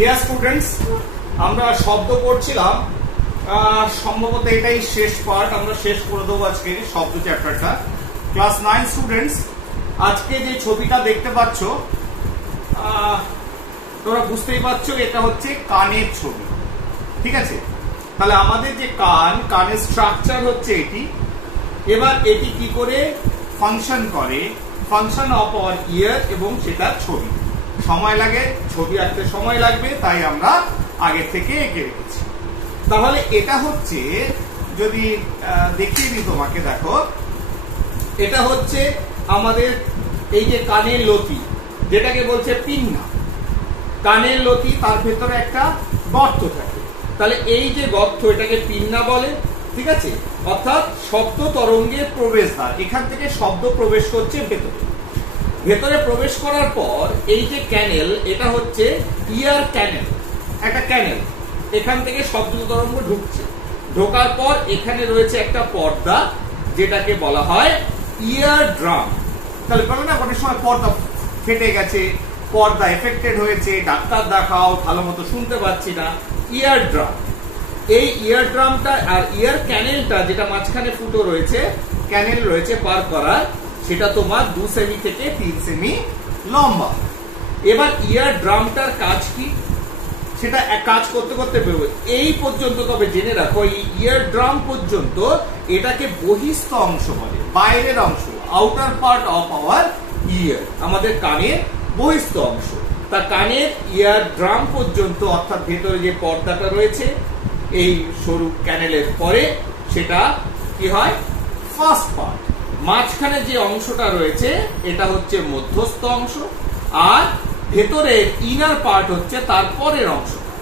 Dear students, আমরা শব্দ পড়ছিলাম। সম্ভবত এটাই শেষ পার্ট, আমরা শেষ করে দেবো আজকে শব্দ চ্যাপ্টারটা। ক্লাস 9 স্টুডেন্টস, আজকে যে ছবিটা দেখতে পাচ্ছ তোমরা বুঝতেই পারছো এটা হচ্ছে কানের ছবি, ঠিক আছে? তাহলে আমাদের যে কানের স্ট্রাকচার হচ্ছে এটি। এবার এটি কি করে ফাংশন করে, ফাংশন অফ আওয়ার ইয়ার, এবং সেটা ছবি। সময় লাগে, ছবি আঁকতে সময় লাগবে, তাই আমরা আগে থেকে এঁকে রেখেছি। তাহলে এটা হচ্ছে, যদি দেখিয়ে দিই তোমাকে, দেখো এটা হচ্ছে আমাদের এই যে কানের লতি, যেটাকে বলছে পিন্না। কানের লতি, তার ভেতরে একটা গর্ত থাকে। তাহলে এই যে গর্ত, এটাকে পিন্না বলে, ঠিক আছে? অর্থাৎ শব্দ তরঙ্গের প্রবেশদ্বার। এখান থেকে শব্দ প্রবেশ করছে ভেতরে। ভেতরে প্রবেশ করার পর এই যে ক্যানেল, এটা হচ্ছে ইয়ার ক্যানেল, একটা ক্যানেল। এখান থেকে শব্দ তরঙ্গ ঢুকছে। ঢোকার পর এখানে রয়েছে একটা পর্দা, যেটাকে বলা হয় ইয়ার ড্রাম। তাহলে বলো না, অনেক সময় পর্দা ফেটে গেছে, পর্দা এফেক্টেড হয়েছে, ডাক্তার দেখাও, ভালো মতো শুনতে পাচ্ছি না। ইয়ার ড্রাম, এই ইয়ার ড্রামটা আর ইয়ার ক্যানেলটা, যেটা মাঝখানে ফুটো রয়েছে, ক্যানেল রয়েছে পার করার, সেটা তোমার 2 সেমি থেকে 3 সেমি লম্বা। এবার ইয়ার ড্রামটার কাজ কি, সেটা এক কাজ করতে করতে বেরোবে। এই পর্যন্ত তবে জেনে রাখো, এই ইয়ার ড্রাম পর্যন্ত এটাকে বহিস্থ অংশ বলে, বাইরের অংশ, আউটার পার্ট অফ আওয়ার ইয়ার, আমাদের কানের বহিস্থ অংশ। তা কানের ইয়ার ড্রাম পর্যন্ত, অর্থাৎ ভেতরে যে পর্দাটা রয়েছে এই সরু ক্যানেলের পরে, সেটা কি হয়? First part. মাঝখানে যে অংশটা রয়েছে এটা হচ্ছে মধ্যস্থ অংশ, আর ভেতরের ইনার পার্ট হচ্ছে তার পরের অংশটা,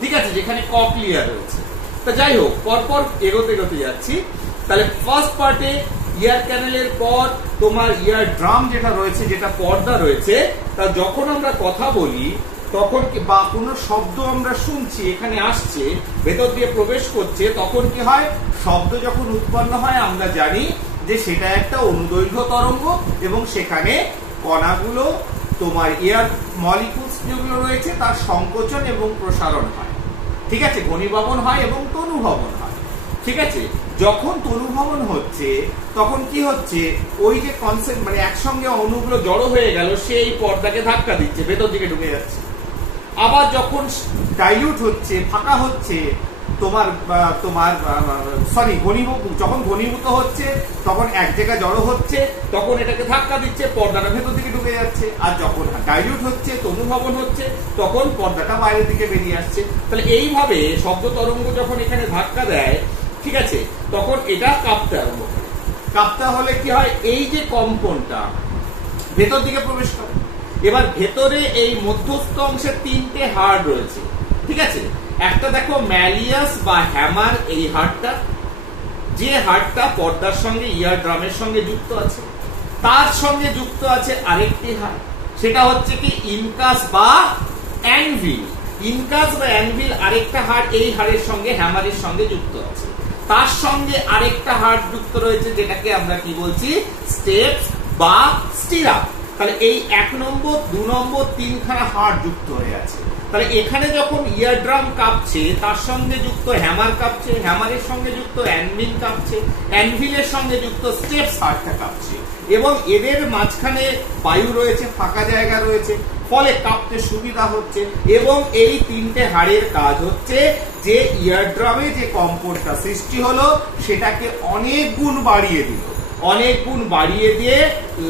ঠিক আছে, যেখানে ককলিয়া রয়েছে। তা যাই হোক, পরপর এগোতে এগোতে যাচ্ছি। তাহলে ফার্স্ট পার্টে ইয়ার ক্যানেলের পর তোমার ইয়ার ড্রাম যেটা রয়েছে, যেটা পর্দা রয়েছে, তা যখন আমরা কথা বলি তখন বা কোনো শব্দ আমরা শুনছি, এখানে আসছে, ভেতর দিয়ে প্রবেশ করছে, তখন কি হয়? শব্দ যখন উৎপন্ন হয় আমরা জানি যে সেটা একটা অনুদৈর্ঘ্য তরঙ্গ, এবং সেখানে কণাগুলো, তোমার এয়ার মলিকুলস যেগুলো রয়েছে, তার সংকোচন এবং প্রসারণ হয়, ঠিক আছে? ঘনীভবন হয় এবং তনুভবন হয়, ঠিক আছে? যখন তনুভবন হচ্ছে তখন কি হচ্ছে? ওই যে কনসেপ্ট, মানে একসঙ্গে অণুগুলো জড়ো হয়ে গেল, সেই পর্দাকে ধাক্কা দিচ্ছে, ভেতর দিকে ঢুকে যাচ্ছে। আবার যখন ডাইলিউট হচ্ছে, ফাঁকা হচ্ছে, যখন ঘনীভূত হচ্ছে, তখন এক জায়গায় জড়ো হচ্ছে, তখন এটাকে ধাক্কা দিচ্ছে, পর্দাটা ভেতর দিকে ঢুকে যাচ্ছে। আর যখন ডাইলিউট হচ্ছে, তনুভবন হচ্ছে, তখন পর্দাটা বাইরের দিকে বেরিয়ে আসছে। তাহলে এইভাবে শব্দ তরঙ্গ যখন এখানে ধাক্কা দেয়, ঠিক আছে, তখন এটা কাঁপতে আরম্ভ করে। কাঁপতে হলে কি হয়? এই যে কম্পনটা ভেতর দিকে প্রবেশ করে। এবার ভেতরে এই মধ্যস্থ অংশের 3টে হাড় রয়েছে, ঠিক আছে? একটা দেখো ম্যালিয়াস বা হ্যামার, এই হাড়টা, যে হাড়টা পর্দার সঙ্গে ইয়ার ড্রামের সঙ্গে যুক্ত আছে। তার সঙ্গে যুক্ত আছে আরেকটি হাড়, সেটা হচ্ছে কি ইনকাস বা অ্যানভিল। ইনকাস বা অ্যানভিল আরেকটা হাড়, এই হাড়ের সঙ্গে হ্যামারের সঙ্গে যুক্ত আছে। তার সঙ্গে আরেকটা হাড় যুক্ত রয়েছে, যেটাকে আমরা কি বলছি? স্টেপস বা স্টিরাপ। তাহলে এই 1 নম্বর, 2 নম্বর, 3খানা হাড় যুক্ত হয়ে আছে। তাহলে এখানে যখন ইয়ার ড্রাম কাঁপছে, তার সঙ্গে যুক্ত হ্যামার কাঁপছে, হ্যামারের সঙ্গে যুক্ত অ্যানভিল কাঁপছে, অ্যানভিলের সঙ্গে যুক্ত স্টেপস হাড়টা কাঁপছে, এবং এদের মাঝখানে বায়ু রয়েছে, ফাঁকা জায়গা রয়েছে, ফলে কাঁপতে সুবিধা হচ্ছে। এবং এই 3টে হাড়ের কাজ হচ্ছে যে ইয়ার ড্রামে যে কম্পনটা সৃষ্টি হলো, সেটাকে অনেক গুণ বাড়িয়ে দিল। অনেক গুণ বাড়িয়ে দিয়ে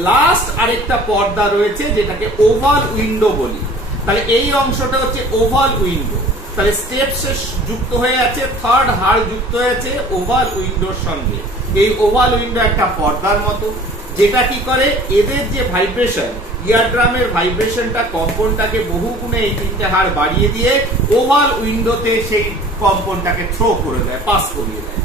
লাস্ট আরেকটা পর্দা রয়েছে, যেটাকে ওভাল উইন্ডো বলি। তাহলে এই অংশটা হচ্ছে ওভাল উইন্ডো। তাহলে স্টেপসে যুক্ত হয়ে আছে, থার্ড হাড় যুক্ত হয়েছে ওভাল উইন্ডোর সঙ্গে। এই ওভাল উইন্ডো একটা পর্দার মতো, যেটা কি করে? এদের যে ভাইব্রেশন, ইয়ার ড্রামের ভাইব্রেশনটা, কম্পনটাকে বহু গুণে এই 3টে হাড় বাড়িয়ে দিয়ে ওভাল উইন্ডোতে সেই কম্পনটাকে থ্রো করে দেয়, পাস করিয়ে দেয়।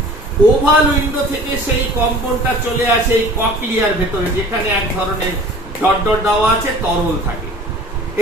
ওভাল উইন্ডো থেকে সেই কম্পনটা চলে আসে এই ককলিয়ার ভেতরে, যেখানে এক ধরনের ডট ডট দেওয়া আছে, তরল থাকে।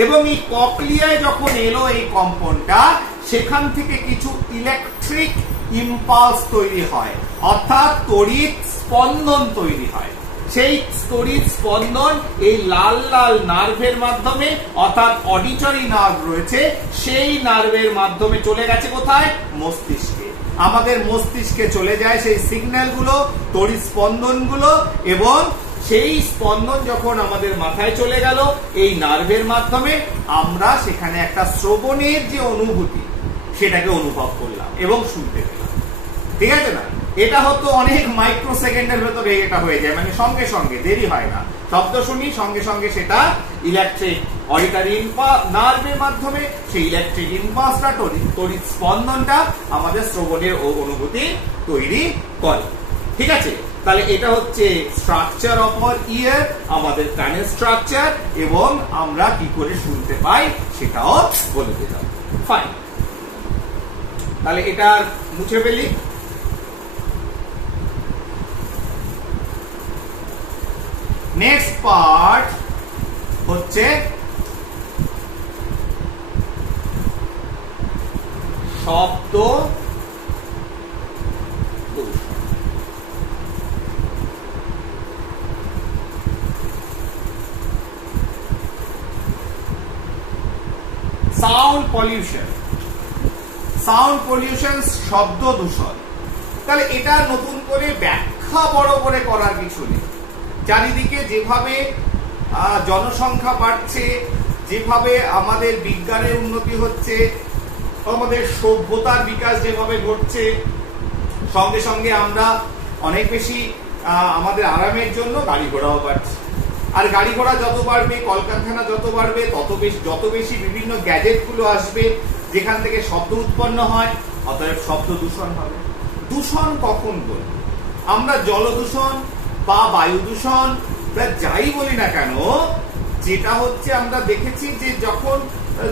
এবং এই ককলিয়ায় যখন এলো এই কম্পনটা, সেখান থেকে কিছু ইলেকট্রিক ইম্পালস তৈরি হয়, অর্থাৎ তড়িৎ স্পন্দন তৈরি হয়, সেই তড়িৎ স্পন্দন এই লাল লাল নার্ভের মাধ্যমে, অর্থাৎ অডিটরি নার্ভ রয়েছে, সেই নার্ভের মাধ্যমে চলে গেছে কোথায়? মস্তিষ্কে। আমাদের মস্তিষ্কে চলে যায় সেই সিগন্যাল গুলো, তড়িৎ স্পন্দন গুলো, এবং সেই স্পন্দন যখন আমাদের মাথায় চলে গেল এই নার্ভের মাধ্যমে, আমরা সেখানে একটা শ্রবণের যে অনুভূতি সেটাকে অনুভব করলাম এবং শুনতে পেলাম। ঠিক আছে না? এটা হতো অনেক মাইক্রো সেকেন্ডের ভেতরে এটা হয়ে যায়, মানে সঙ্গে সঙ্গে, দেরি হয় না। শব্দ শুনি সঙ্গে সঙ্গে সেটা ইলেকট্রিক অডিটরি নার্ভের মাধ্যমে সেই ইলেকট্রিক ইম্পালসটা, তড়িৎ স্পন্দনটা আমাদের শ্রবণের অনুভূতি তৈরি করে। ঠিক আছে? তাহলে এটা হচ্ছে স্ট্রাকচার অফ আওয়ার ইয়ার, আমাদের কানের স্ট্রাকচার, এবং আমরা কি করে শুনতে পাই সেটাও বলে দিলাম। ফাইন, তাহলে এটা মুছে ফেলি। নেক্সট পার্ট হচ্ছে শব্দ দূষণ। সাউন্ড পলিউশন, সাউন্ড পলিউশন, শব্দ দূষণ। তাহলে এটা নতুন করে ব্যাখ্যা বড় করে করার কিছু নেই। চারিদিকে যেভাবে জনসংখ্যা বাড়ছে, যেভাবে আমাদের বিজ্ঞানের উন্নতি হচ্ছে, আমাদের সভ্যতার বিকাশ যেভাবে ঘটছে, সঙ্গে সঙ্গে আমরা অনেক বেশি আমাদের আরামের জন্য গাড়ি ঘোড়াও বাড়ছে। আর গাড়ি ঘোড়া যত বাড়বে, কলকারখানা যত বাড়বে, যত বেশি বিভিন্ন গ্যাজেট গুলো আসবে যেখান থেকে শব্দ উৎপন্ন হয়, অতএব শব্দ দূষণ হবে। দূষণ কখন বলবো? আমরা জল দূষণ বা বায়ু দূষণ বা যাই বলি না কেন, যেটা হচ্ছে আমরা দেখেছি যে যখন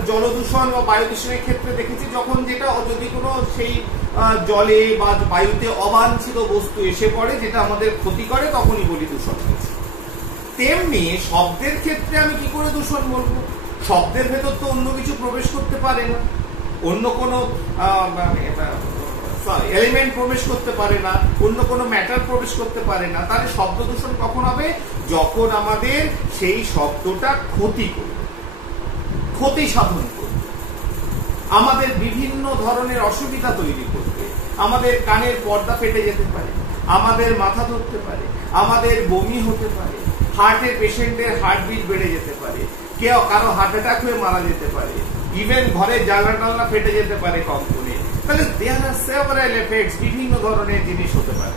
জল দূষণ বা বায়ু দূষণের ক্ষেত্রে দেখেছি, যখন যেটা যদি কোনো সেই জলে বা বায়ুতে অবাঞ্ছিত বস্তু এসে পড়ে যেটা আমাদের ক্ষতি করে, তখনই বলি দূষণ হয়েছে। তেমনি শব্দের ক্ষেত্রে আমি কি করে দূষণ বলবো? শব্দের ভেতর তো অন্য কিছু প্রবেশ করতে পারে না, অন্য কোনো এলিমেন্ট প্রবেশ করতে পারে না, অন্য কোনো ম্যাটার প্রবেশ করতে পারে না। তাহলে শব্দ দূষণ কখন হবে? যখন আমাদের সেই শব্দটা ক্ষতি করবে, ক্ষতি সাধন করবে, আমাদের বিভিন্ন ধরনের অসুবিধা তৈরি করবে। আমাদের কানের পর্দা ফেটে যেতে পারে, আমাদের মাথা ধরতে পারে, আমাদের বমি হতে পারে, হার্টের পেশেন্টের হার্টবিট বেড়ে যেতে পারে, কেউ কারো হার্ট অ্যাটাক হয়ে মারা যেতে পারে, ইভেন ঘরের জানলা টালনা ফেটে যেতে পারে কম্পনে। তাহলে দেয়ার আর সেভারাল এফেক্টস, বিভিন্ন ধরনের জিনিস হতে পারে।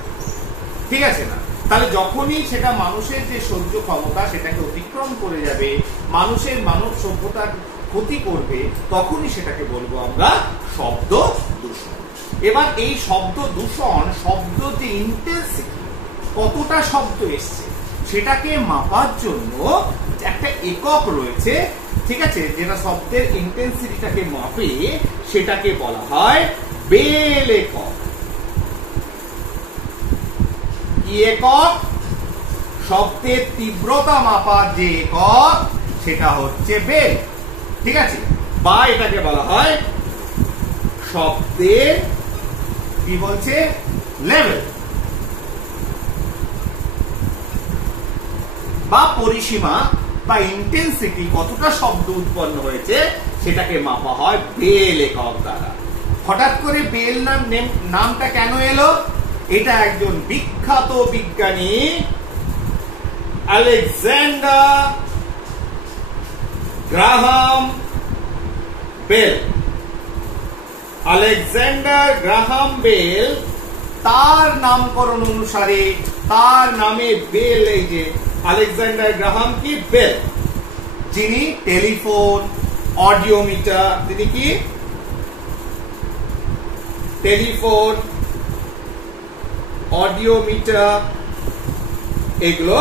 ঠিক আছে না? তাহলে যখনই সেটা মানুষের যে সহ্য ক্ষমতা সেটাকে অতিক্রম করে যাবে, মানুষের মানব সভ্যতার ক্ষতি করবে, তখনই সেটাকে বলবো আমরা শব্দ দূষণ। এবার এই শব্দ দূষণ, শব্দ যে ইন্টেন্সিটি, কতটা শব্দ এসছে সেটাকে মাপার জন্য একটা একক রয়েছে। ঠিক আছে? যেটা শব্দের ইন্টেন্সিটিটাকে মাপে, সেটাকে বলা হয় বেল একক। কি একক? শব্দের তীব্রতা মাপার যে একক সেটা হচ্ছে বেল। ঠিক আছে? বা এটাকে বলা হয় শব্দের কি বলছে লেভেল বা পরিসীমা বা ইন্টেন্সিটি, কতটা শব্দ উৎপন্ন হয়েছে সেটাকে মাপা হয় বেল একক দ্বারা। হঠাৎ করে বেল নামটা কেন এলো? এটা একজন বিখ্যাত বিজ্ঞানী Alexander Graham Bell, Alexander Graham Bell, তার নামকরণ অনুসারে তার নামে বেল, এই যে আলেকজান্ডার গ্রাহাম কি বেল, যিনি টেলিফোন, অডিওমিটার, তিনি কি টেলিফোন, অডিওমিটার এগুলো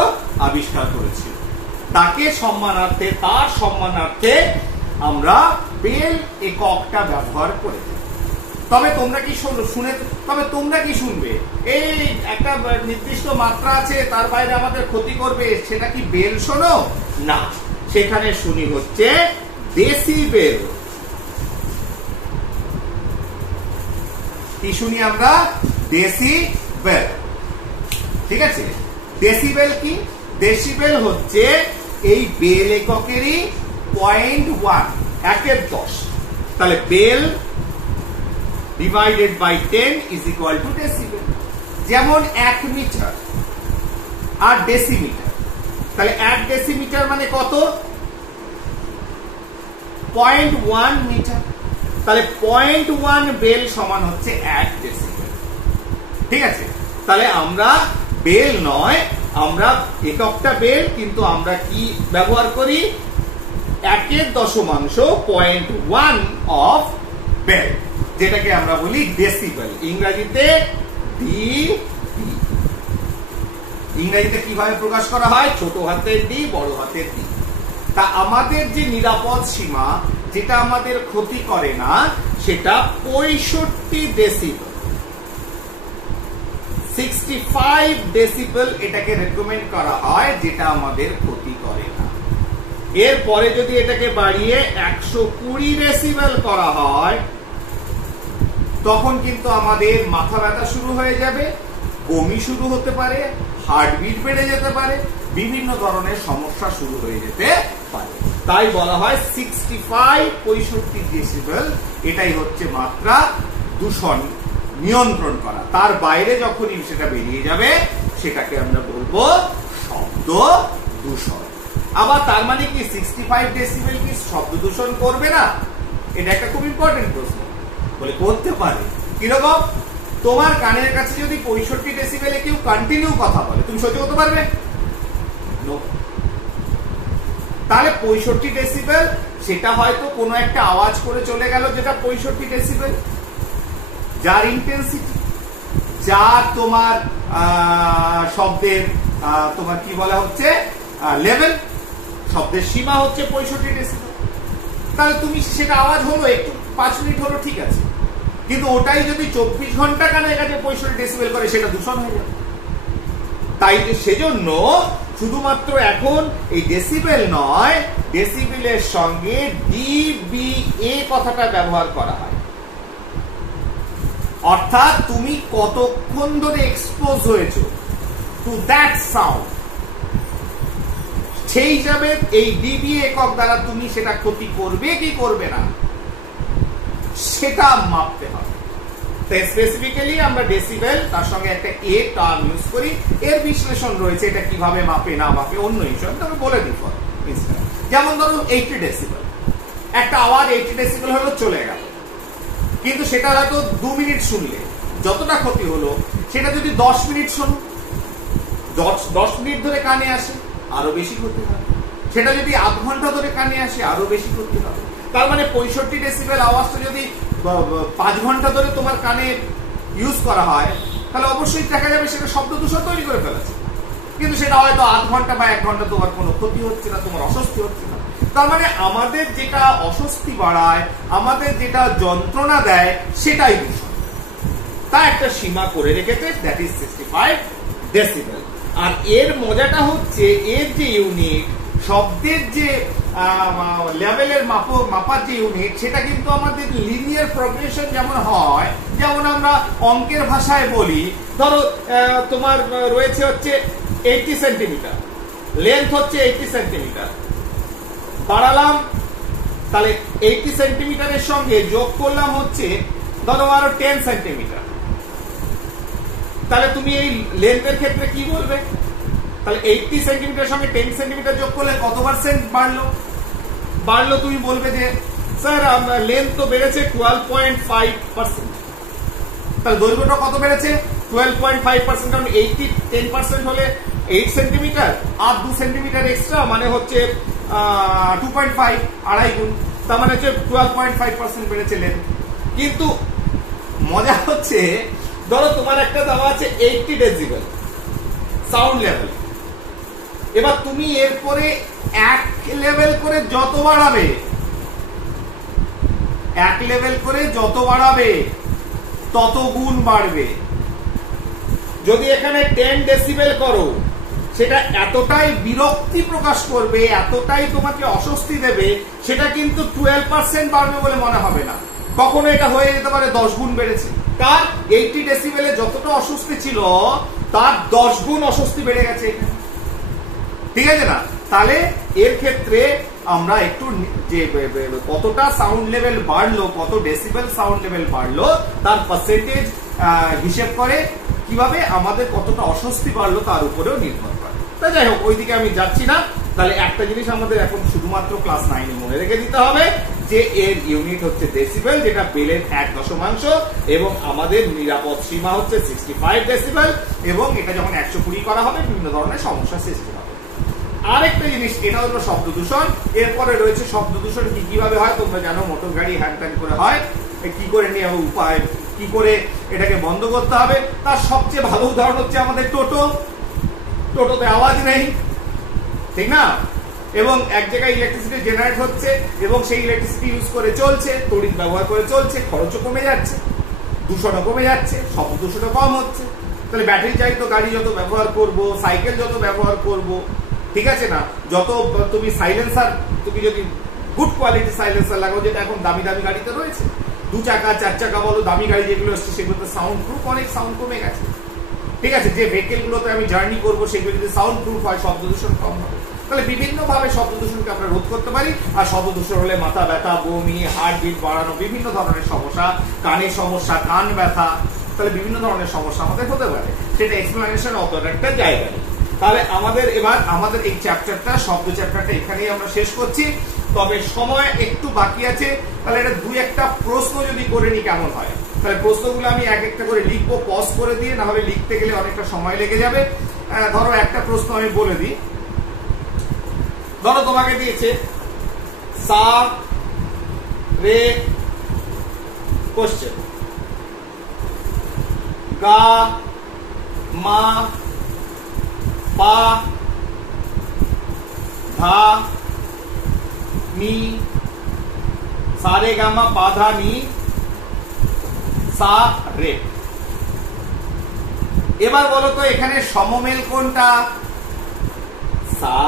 আবিষ্কার করেছিল। তাকে সম্মানার্থে, তার সম্মানার্থে আমরা বেল এককটা ব্যবহার করে। তবে তোমরা কি শুনে, তবে তোমরা কি শুনবে? এই একটা নির্দিষ্ট মাত্রা আছে, তার বাইরে আমাদের ক্ষতি করবে, সেটা কি বেল শোনো? না, সেখানে শুনি হচ্ছে ডেসিবেল। কি শুনি আমরা? ডেসিবেল। ঠিক আছে? ডেসিবেল কি? ডেসিবেল হচ্ছে এই বেল এককেরই 0.1, 1/10। তাহলে bel divided by 10 is equal to decibel. যেমন 1 মিটার আর ডেসিমিটার, তাহলে 1 ডেসিমিটার মানে কত? 0.1 মিটার। তাহলে 0.1 বেল সমান হচ্ছে 1 ডেসিবেল। ঠিক আছে, তাহলে আমরা বেল নয়, আমরা এককটা বেল, কিন্তু আমরা কি ব্যবহার করি? 1/10 অফ বেল, যেটাকে আমরা বলি ডেসিবেল, ইংরেজিতে ডিবি। ইংরেজিতে কিভাবে প্রকাশ করা হয়? ছোট হাতের ডি, বড় হাতের ডি। তা আমাদের যে নিরাপদ সীমা, যেটা আমাদের ক্ষতি করে না, সেটা 65 ডেসিবেল। 65 ডেসিবেল এটাকে রেকমেন্ড করা হয়, যেটা আমাদের ক্ষতি করে না। এরপরে যদি এটাকে বাড়িয়ে 120 ডেসিবেল করা হয়, তখন কিন্তু আমাদের মাথা ব্যথা শুরু হয়ে যাবে, বমি শুরু হতে পারে, হার্টবিট বেড়ে যেতে পারে, বিভিন্ন ধরনের সমস্যা শুরু হয়ে যেতে পারে। তাই বলা হয় 65 ডেসিবেল এটাই হচ্ছে মাত্রা দূষণ নিয়ন্ত্রণ করা। তার বাইরে যখনই সেটা বেরিয়ে যাবে, সেটাকে আমরা বলবো শব্দ দূষণ। আবার তার মানে কি 65 ডেসিবেল কি শব্দ দূষণ করবে না? এটা একটা খুব ইম্পর্টেন্ট প্রশ্ন। বলে করতে পারে। কিরকম? তোমার কানের কাছে যদি 65 ডেসিবেলে কেউ কন্টিনিউ কথা বলে, তুমি সহ্য করতে পারবে? তাহলে 65 ডেসিবেল সেটা হয়তো কোনো একটা আওয়াজ করে চলে গেল, যেটা 65 ডেসিবেল, যার ইন্টেন্সিটি, যার তোমার শব্দের তোমার কি বলা হচ্ছে লেভেল, শব্দের সীমা হচ্ছে 65 ডেসিবেল। তাহলে তুমি সেটা আওয়াজ হলো একটু 5 মিনিট হলো, ঠিক আছে, কিন্তু ওটাই যদি 24 ঘন্টা কানের কাছে 65 ডেসিবেল করে, সেটা দূষণ হয়ে যাবে। তাই সেজন্য শুধুমাত্র এখন এই ডেসিবেল নয়, ডেসিবেলের সঙ্গে ডিবিএ কথাটা ব্যবহার করা হয়। অর্থাৎ তুমি কতক্ষণ ধরে এক্সপোজ হয়েছো টু দ্যাট সাউন্ড, সেই হিসাবে এই ডিবিএ একক দ্বারা তুমি সেটা ক্ষতি করবে কি করবে না, সেটা মাপতে হবে। স্পেসিফিক্যালি আমরা ডেসিবেল, তার সঙ্গে একটা এ টার্ম ইউজ করি, এর বিশ্লেষণ রয়েছে, এটা কিভাবে মাপে না মাপে অন্য হিসাবে তবে বলে দিই। যেমন ধরুন 80 ডেসিবেল, একটা আওয়াজ 80 ডেসিবেল হলো, চলে গেল, কিন্তু সেটা হয়তো 2 মিনিট শুনলে যতটা ক্ষতি হলো, সেটা যদি 10 মিনিট শোনো, 10 মিনিট ধরে কানে আসে, আরো বেশি ক্ষতি হবে। সেটা যদি আধ ঘন্টা ধরে কানে আসে, আরো বেশি ক্ষতি হবে। তার মানে 65 ডেসিবেল আওয়াজটা যদি 5 ঘন্টা ধরে তোমার কানে ইউজ করা হয়, তাহলে অবশ্যই দেখা যাবে সেটা শব্দ দূষণ তৈরি করে ফেলেছে। কিন্তু সেটা হয়তো আধ ঘন্টা বা 1 ঘন্টা তোমার কোনো ক্ষতি হচ্ছে না, তোমার অস্বস্তি হচ্ছে না। তার মানে আমাদের যেটা অস্বস্তি বাড়ায়, আমাদের যেটা যন্ত্রণা দেয়, সেটাই দূষণ। তা একটা সীমা করে রেখেছে, দ্যাট ইজ 65 ডেসিবেল। আর এর মজাটা হচ্ছে, এর যে ইউনিট, শব্দের যে লেভেলের মাপার যে ইউনিট, সেটা কিন্তু আমাদের লিনিয়ার প্রোগ্রেশন যেমন হয়, যেমন আমরা অঙ্কের ভাষায় বলি, ধরো তোমার রয়েছে হচ্ছে 80 সেন্টিমিটার, লেন্থ হচ্ছে 80 সেন্টিমিটার, বাড়ালাম, তাহলে 80 সেন্টিমিটারের সঙ্গে যোগ করলাম হচ্ছে ধরো আরো 10 সেন্টিমিটার। তাহলে তুমি এই লেন্থের ক্ষেত্রে কি বলবে? তাহলে 80 সেন্টিমিটার সঙ্গে 10 সেন্টিমিটার যোগ করলে কত পার্সেন্ট বাড়লো? তুমি বলবে যে স্যার লেন্থ তো বেড়েছে 12.5%। তাহলে দৈর্ঘ্যটা কত বেড়েছে? 12.5%। কারণ 80 10% হলে 8 সেন্টিমিটার, আর 2 সেন্টিমিটার এক্সট্রা, মানে হচ্ছে 2.5, আড়াই গুণ, তার মানে হচ্ছে 12.5% বেড়েছে লেন্থ। কিন্তু মজা হচ্ছে, ধরো তোমার একটা দেওয়া আছে 80 ডেসিবেল সাউন্ড লেভেল, এবার তুমি এরপরে 1 লেভেল করে যত বাড়াবে, 1 লেভেল করে যত বাড়াবে তত গুণ বাড়বে। যদি এখানে 10 ডেসিবেল করো, সেটা এতটাই বিরক্তি প্রকাশ করবে, এতটাই তোমাকে অস্বস্তি দেবে, সেটা কিন্তু 12% বাড়বে বলে মনে হবে না। কখনো এটা হয়ে যেতে পারে 10 গুণ বেড়েছে। কার 80 ডেসিবেলে যতটা অস্বস্তি ছিল, তার 10 গুণ অস্বস্তি বেড়ে গেছে এখানে, ঠিক আছে না? তাহলে এর ক্ষেত্রে আমরা একটু যে কতটা সাউন্ড লেভেল বাড়লো, কত ডেসিবেল সাউন্ড লেভেল বাড়লো তার পার্সেন্টেজ হিসেব করে কিভাবে আমাদের কতটা অস্বস্তি বাড়লো তার উপরেও নির্ভর করে। তাই যাই হোক, ওইদিকে আমি যাচ্ছি না। তাহলে একটা জিনিস আমাদের এখন শুধুমাত্র ক্লাস 9 মনে রেখে দিতে হবে যে এর ইউনিট হচ্ছে ডেসিবেল, যেটা বেলের 1 দশমাংশ, এবং আমাদের নিরাপদ সীমা হচ্ছে 65 ডেসিবেল, এবং এটা যখন 120 করা হবে বিভিন্ন ধরনের সমস্যা সৃষ্টি হবে। আরেকটা জিনিস, এটা হলো শব্দ দূষণ। এরপরে রয়েছে শব্দ দূষণ কিভাবে হয় তোমরা জানো, মোটর গাড়ি হ্যান্ড ত্যান করে হয়, কি করে নিয়ে উপায়, কি করে এটাকে বন্ধ করতে হবে। তার সবচেয়ে ভালো উদাহরণ হচ্ছে আমাদের টোটো। টোটোতে আওয়াজ নেই, ঠিক না? এবং এক জায়গায় ইলেকট্রিসিটি জেনারেট হচ্ছে এবং সেই ইলেকট্রিসিটি ইউজ করে চলছে, তড়িৎ ব্যবহার করে চলছে, খরচও কমে যাচ্ছে, দূষণও কমে যাচ্ছে, শব্দ দূষণও কম হচ্ছে। তাহলে ব্যাটারি চালিত গাড়ি যত ব্যবহার করব, সাইকেল যত ব্যবহার করব, ঠিক আছে না, যত তুমি সাইলেন্সার, তুমি যদি গুড কোয়ালিটি সাইলেন্সার লাগাও, যেটা এখন দামি দামি গাড়িতে রয়েছে, 2 চাকা 4 চাকা বলো, দামি গাড়ি যেগুলো আসছে সেগুলোতে সাউন্ড প্রুফ, অনেক সাউন্ড কমে গেছে, ঠিক আছে? যে ভেহিকেল গুলোতে আমি জার্নি করবো সেগুলো যদি সাউন্ড প্রুফ হয়, শব্দ দূষণ কম হবে। তাহলে বিভিন্ন ভাবে শব্দ দূষণকে আমরা রোধ করতে পারি। আর শব্দ দূষণ হলে মাথা ব্যথা, বমি, হার্টবিট বাড়ানো, বিভিন্ন ধরনের সমস্যা, কানের সমস্যা, কান ব্যথা, তাহলে বিভিন্ন ধরনের সমস্যা আমাদের হতে পারে। সেটা এক্সপ্লেনেশন অত একটা জায়গা নেই। তাহলে আমাদের এই চ্যাপ্টারটা, শব্দ চ্যাপ্টারটা এখানেই আমরা শেষ করছি। তবে সময় একটু বাকি আছে, তাহলে এটা 2-1টা প্রশ্ন যদি করে নি কেমন হয়? তাহলে প্রশ্নগুলো আমি এক একটা করে লিখবো, পজ করে দিয়ে, না হলে লিখতে গেলে অনেকটা সময় লেগে যাবে। ধরো একটা প্রশ্ন আমি বলে দিই। ধরো তোমাকে দিয়েছে সা রে কোশ্চেন, গা মা পা ধা নি, সা রে গা মা পা ধা নি সা রে। এবার বলো তো এখানে সমমেল কোনটা? সা,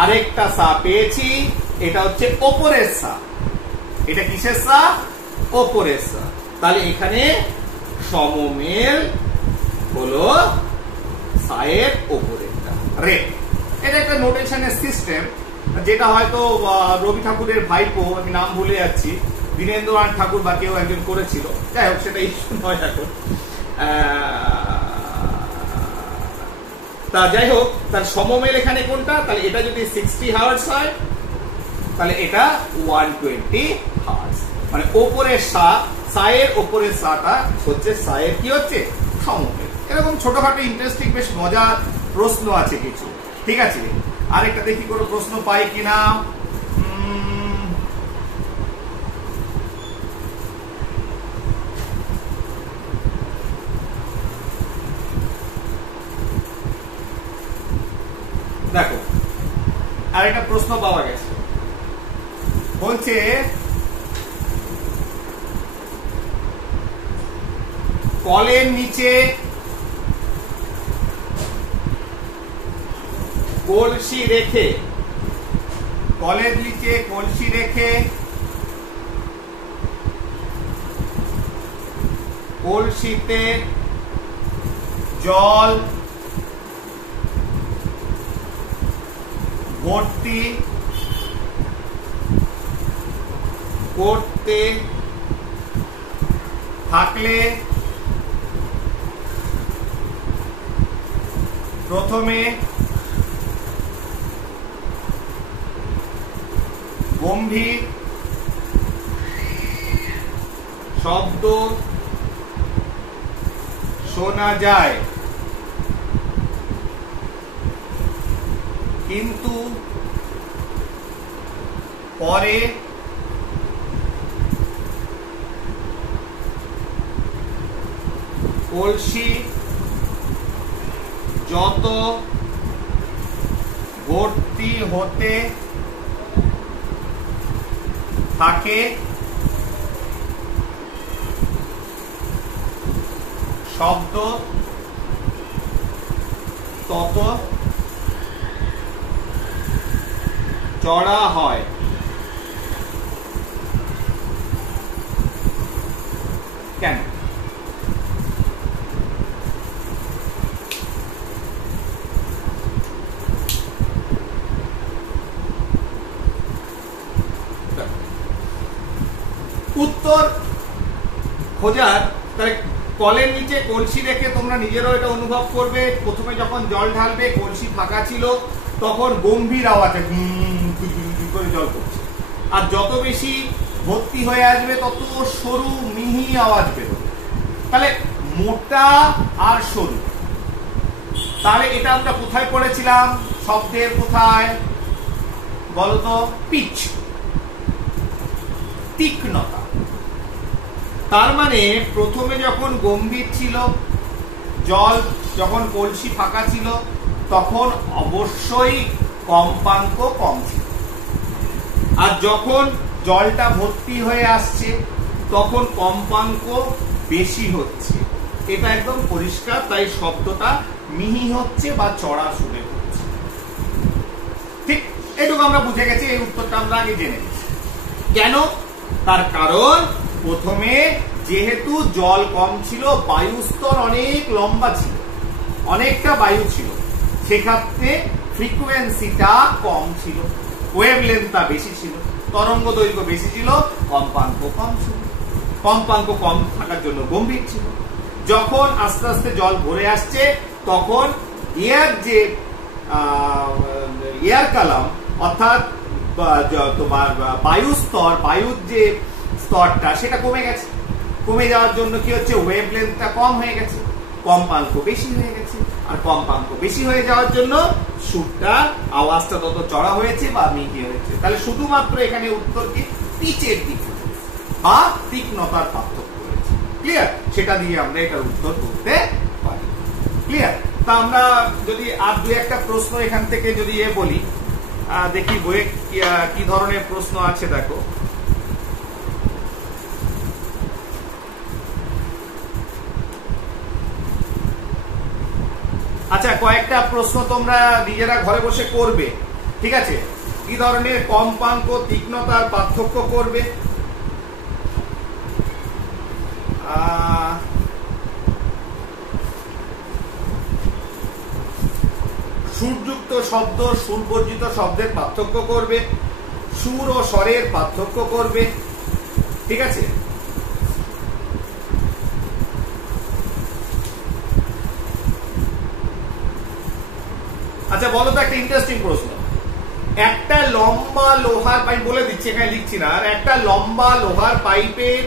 আরেকটা সা পেয়েছি, এটা হচ্ছে ওপরের সা। এটা কিসের সা? ওপরের সা। তাহলে এখানে সমমেল হলো সায়ের ওপরেরটা, রে। এটা একটা নোটেশনের সিস্টেম, যেটা হয়তো রবি ঠাকুরের ভাইপো, আমি নাম ভুলে যাচ্ছি, দীনেন্দ্রনাথ ঠাকুর বা কেউ একজন করেছিল। যাই হোক, সেটা ইস্যু নয় এখন। তা যাই হোক, তার সমমেল এখানে কোনটা? তাহলে এটা যদি 60 হার্টজ হয়, তাহলে এটা 120 হার্টজ। মানে ওপরের সা, সায়ের ওপরের সাটা হচ্ছে সায়ের কি হচ্ছে? সমমেল। এরকম ছোটখাটো ইন্টারেস্টিং বেশ মজার প্রশ্ন আছে কিছু, ঠিক আছে? আরেকটা দেখি কোনো প্রশ্ন পাই কিনা। দেখো, আরেকটা প্রশ্ন পাওয়া গেছে, বলছে কলের নিচে কলসি রেখে, কলের নিচে কলসি রেখে কলসিতে জল ভর্তি করতে থাকলে প্রথমে গম্ভীর শব্দ শোনা যায়, কিন্তু পরে কলসি যত ভর্তি হতে থাকে শব্দ তত চড়া হয়। কেন? উত্তর খোঁজার, তাহলে কলের নিচে কলসি রেখে তোমরা নিজেরাও এটা অনুভব করবে। প্রথমে যখন জল ঢালবে কলসি ফাঁকা ছিল, তখন গম্ভীর আওয়াজ করে জল পড়ছে, আর যত বেশি ভর্তি হয়ে আসবে তত সরু মিহি আওয়াজ বেরোবে। তাহলে মোটা আর সরু, তাহলে এটা আমরা কোথায় পড়েছিলাম? শব্দের কোথায় বলতো? পিচ, তীক্ষ্ণতা। তার মানে প্রথমে যখন গম্ভীর ছিল, জল যখন কলসি ফাঁকা ছিল, তখন অবশ্যই কম্পাঙ্ক কম ছিল, আর যখন জলটা ভর্তি হয়ে আসছে তখন কম্পাঙ্ক বেশি হচ্ছে। এটা একদম পরিষ্কার, তাই শব্দটা মিহি হচ্ছে বা চড়া সুরে হচ্ছে। ঠিক এটুকু আমরা বুঝে গেছি, এই উত্তরটা আমরা আগে জেনে গেছি। কেন? তার কারণ প্রথমে যেহেতু জল কম ছিল, বায়ুস্তর অনেক লম্বা ছিল, অনেকটা বায়ু ছিল, সেক্ষেত্রে ফ্রিকোয়েন্সিটা কম ছিল, ওয়েভলেন্থটা বেশি ছিল, তরঙ্গ দৈর্ঘ্য বেশি ছিল, কম্পাঙ্ক কম ছিল। কম্পাঙ্ক কম থাকার জন্য গম্ভীর ছিল। যখন আস্তে আস্তে জল ভরে আসছে, তখন এয়ার কালাম অর্থাৎ বায়ু স্তর, বায়ুর যে স্তরটা সেটা কমে গেছে। কমে যাওয়ার জন্য কি হচ্ছে? ওয়েভলেন্থটা কম হয়ে গেছে, কম্পাঙ্ক বেশি হয়ে গেছে, আর কম্পাঙ্ক বেশি হয়ে যাওয়ার জন্য সুরটা, আওয়াজটা তত চড়া হয়েছে বা মিহি হয়েছে। তাহলে শুধুমাত্র এখানে উত্তর কি? পিচের ডিফারেন্স বা তীক্ষ্ণতার পার্থক্য রয়েছে। ক্লিয়ার? সেটা দিয়ে আমরা এটার উত্তর করতে পারি। ক্লিয়ার? তা আমরা যদি আর দু একটা প্রশ্ন এখান থেকে যদি বলি, দেখি বইয়ে কি ধরনের প্রশ্ন আছে। দেখো, আচ্ছা কয়েকটা প্রশ্ন তোমরা নিজেরা ঘরে বসে করবে, ঠিক আছে? কি ধরনের কম্পাঙ্ক তীক্ষ্ণতার পার্থক্য করবে? সুরযুক্ত শব্দ, সুরবর্জিত শব্দের পার্থক্য করবে, সুর ও স্বরের পার্থক্য করবে, ঠিক আছে? আচ্ছা বলো তো, একটা ইন্টারেস্টিং প্রশ্ন। একটা লম্বা লোহার পাইপ, বলে দিচ্ছি এখানে লিখছি না, আর একটা লম্বা লোহার পাইপের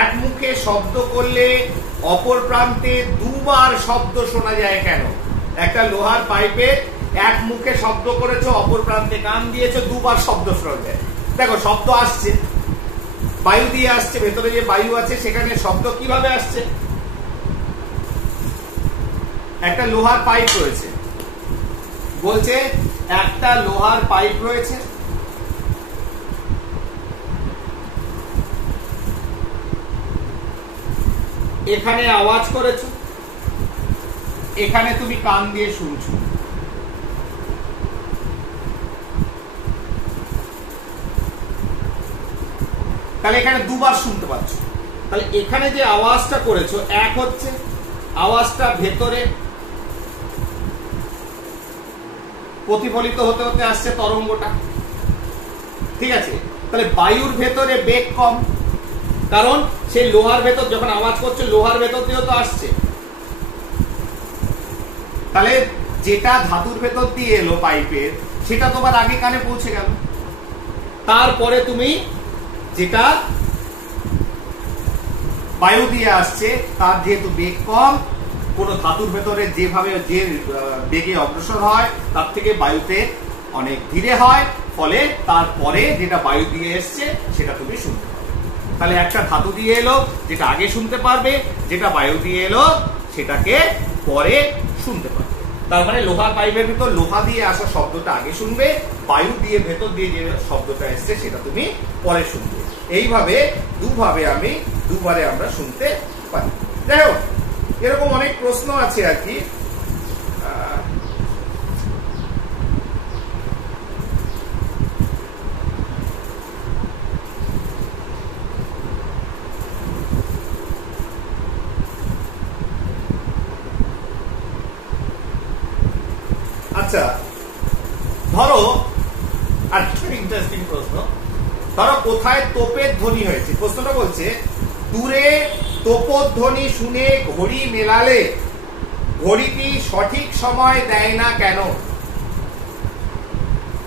এক মুখে শব্দ করলে অপর প্রান্তে দুবার শব্দ শোনা যায় কেন? একটা লোহার পাইপে এক মুখে শব্দ করেছো, অপর প্রান্তে কান দিয়েছো, দুবার শব্দ শোনা যায়। দেখো শব্দ আসছে, বায়ু দিয়ে আসছে, ভেতরে যে বায়ু আছে সেখানে শব্দ কিভাবে আসছে? একটা লোহার পাইপ রয়েছে, বলছে একটা লোহার পাইপ রয়েছে, এখানে আওয়াজ করেছো, এখানে তুমি কান দিয়ে শুনছো। তাহলে এখানে দুবার শুনতে পাচ্ছ। তাহলে এখানে যে আওয়াজটা করেছো, এক হচ্ছে আওয়াজটা ভেতরে প্রতিফলিত হতে হতে আসছে তরঙ্গটা, ঠিক আছে? তাহলে বায়ুর ভেতরে বেগ কম, কারণ সেই লোহার ভেতর যখন আওয়াজ করছে লোহার ভেতর দিয়েও তো আসছে। তাহলে যেটা ধাতুর ভেতর দিয়ে এলো পাইপের, সেটা তোমার আগে কানে পৌঁছে গেল। তারপরে তুমি যেটা বায়ু দিয়ে আসছে, তার যেহেতু বেগ কম, কোন ধাতুর ভেতরে যেভাবে যে বেগে অগ্রসর হয় তার থেকে বায়ুতে অনেক ধীরে হয়, ফলে তারপরে যেটা বায়ু দিয়ে এসছে সেটা তুমি শুনতে পাবে। তাহলে একটা ধাতু দিয়ে এলো, যেটা আগে শুনতে পারবে, যেটা বায়ু দিয়ে এলো সেটাকে পরে শুনতে পারবে। তার মানে লোহার পাইপের ভিতর লোহা দিয়ে আসা শব্দটা আগে শুনবে, বায়ু দিয়ে ভেতর দিয়ে যে শব্দটা এসছে সেটা তুমি পরে শুনবে। এইভাবে দুবারে আমরা শুনতে পারি। যাই হোক, এরকম অনেক প্রশ্ন আছে আর কি। আচ্ছা ধরো, আর ইন্টারেস্টিং প্রশ্ন, ধরো কোথায় তোপের ধ্বনি হয়েছে, প্রশ্নটা বলছে দূরে তোপধ্বনি শুনে ঘড়ি মেলালে ঘড়িটি সঠিক সময় দেয় না কেন?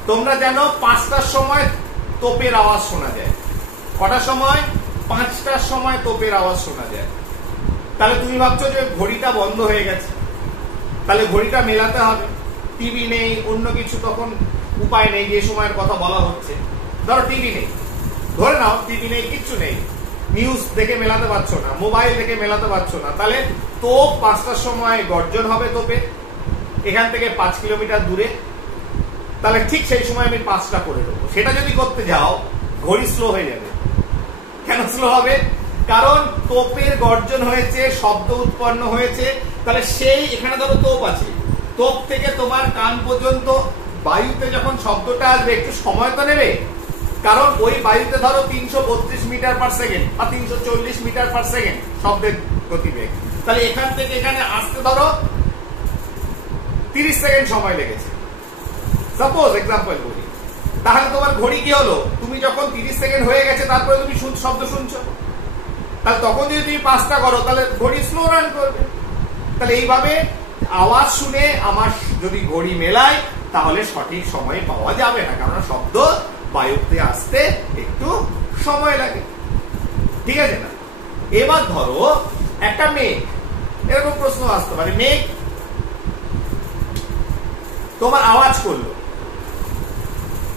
তোমরা জানো 5টার সময় তোপের আওয়াজ শোনা যায়। কটার সময়? 5টার সময় তোপের আওয়াজ শোনা যায়। তাহলে তুমি ভাবছো যে ঘড়িটা বন্ধ হয়ে গেছে, তাহলে ঘড়িটা মেলাতে হবে। টিভি নেই, অন্য কিছু তখন উপায় নেই, যে সময়ের কথা বলা হচ্ছে। ধরো টিভি নেই, ধরে নাও টিভি নেই, কিচ্ছু নেই, নিউজ দেখে মেলাতে পারছো না, মোবাইল দেখে মেলাতে পারছো না, তাহলে তোপ 5টার সময় গর্জন হবে তোপে, এখান থেকে 5 কিলোমিটার দূরে। তাহলে ঠিক সেই সময় আমি 5টা করে দেবো। সেটা যদি করতে যাও ঘড়ি স্লো হয়ে যাবে। কেন স্লো হবে? কারণ তোপের গর্জন হয়েছে, শব্দ উৎপন্ন হয়েছে। তাহলে সেই এখানে ধরো তোপ আছে, তোপ থেকে তোমার কান পর্যন্ত বায়ুতে যখন শব্দটা আসবে একটু সময় তো নেবে, কারণ ওই বায়ুতে ধরো 332 মিটার পার সেকেন্ড বা 340 মিটার পার সেকেন্ড শব্দের গতিবেগ। তাহলে এখান থেকে এখানে আসতে ধরো 30 সেকেন্ড সময় লেগেছে, সাপোজ এক্সাম্পল বলি। তাহলে তোমার ঘড়ি কি হলো? তুমি যখন 30 সেকেন্ড হয়ে গেছে তারপরে তুমি শব্দ শুনছো, তাহলে তখন যদি তুমি 5টা করো তাহলে ঘড়ি স্লো রান করবে। তাহলে এইভাবে আওয়াজ শুনে আমার যদি ঘড়ি মেলায় তাহলে সঠিক সময় পাওয়া যাবে না, কারণ শব্দ বায়ুতে আসতে একটু সময় লাগে। ঠিক আছে না? এবার ধরো একটা মেঘ, এরকম প্রশ্ন আসতে পারে, মেঘ তোমার আওয়াজ করলো,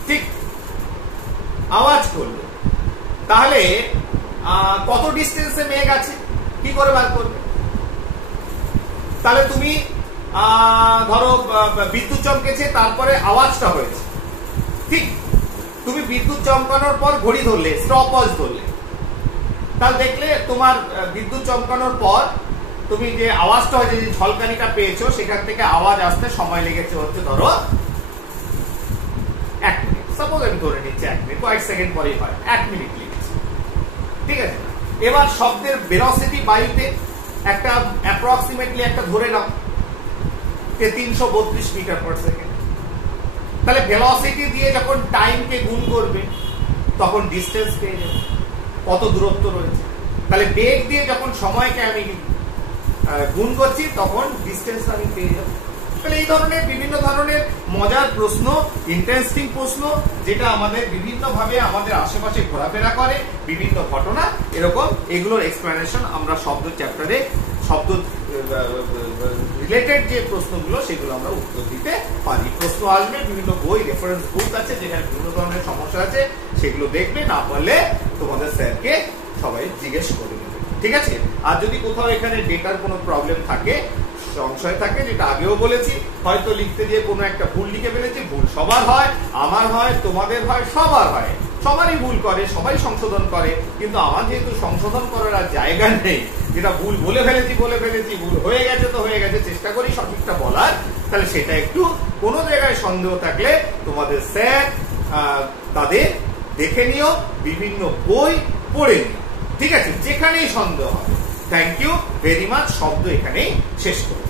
ঠিক আওয়াজ করলো, তাহলে কত ডিস্টেন্সে মেঘ আছে কি করে বার করবে? তাহলে তুমি ধরো বিদ্যুৎ চমকেছে, তারপরে আওয়াজটা হয়েছে, ঠিক তুমি বিদ্যুৎ চমকানোর পর ঘড়ি ধরলে, স্টপ ওয়াচ ধরলে, তাহলে দেখলে তোমার বিদ্যুৎ চমকানোর পর তুমি যে আওয়াজটা হয়েছে, যে ঝলকানিটা পেয়েছো, সেখান থেকে আওয়াজ আসতে সময় লেগেছে হচ্ছে ধরো 1 মিনিট। সাপোজ আমি ধরে নিচ্ছি 1 মিনিট, কয়েক সেকেন্ড পরেই হয়, 1 মিনিট লেগেছে। ঠিক আছে? এবার শব্দের ভেলোসিটি বায়ুতে একটা অ্যাপ্রক্সিমেটলি একটা ধরে নাও 332 মিটার পার সেকেন্ড। তাহলে ভেলোসিটি দিয়ে যখন টাইমকে গুণ করবে তখন ডিস্টেন্স পেয়ে যাবে, কত দূরত্ব রয়েছে। তাহলে বেগ দিয়ে যখন সময়কে আমি গুণ করছি তখন ডিস্টেন্স আমি পেয়ে যাবো। তাহলে এই ধরনের বিভিন্ন ধরনের মজার প্রশ্ন, ইন্টারেস্টিং প্রশ্ন, যেটা আমাদের বিভিন্ন ভাবে আমাদের আশেপাশে ঘোরাফেরা করে, বিভিন্ন ঘটনা, এরকম এগুলোর এক্সপ্লেনেশন আমরা শব্দ চ্যাপ্টারে, শব্দ রিলেটেড যে প্রশ্নগুলো সেগুলো আমরা উত্তর দিতে পারি। প্রশ্ন আসবে, বিভিন্ন বই, রেফারেন্স বুক আছে যেখানে বিভিন্ন ধরনের সমস্যা আছে, সেগুলো দেখবে, না পারলে তোমাদের স্যারকে সবাই জিজ্ঞেস করে নেবে। ঠিক আছে? আর যদি কোথাও এখানে ডেটার কোনো প্রবলেম থাকে, সংশয় থাকে, যেটা আগেও বলেছি, হয়তো লিখতে গিয়ে কোনো একটা ভুল লিখে ফেলেছি, ভুল সবার হয়, আমার হয়, তোমাদের হয়, সবার হয়, সবারই ভুল করে, সবাই সংশোধন করে, কিন্তু আমার যেহেতু সংশোধন করার আর জায়গা নেই, যেটা ভুল বলে ফেলেছি, ভুল হয়ে গেছে তো হয়ে গেছে, চেষ্টা করি সঠিকটা বলার। তাহলে সেটা একটু কোনো জায়গায় সন্দেহ থাকলে তোমাদের স্যার তাদের দেখে নিও, বিভিন্ন বই পড়ে নিও। ঠিক আছে? যেখানেই সন্দেহ হবে। Thank you very much. শব্দ এখানেই শেষ করব।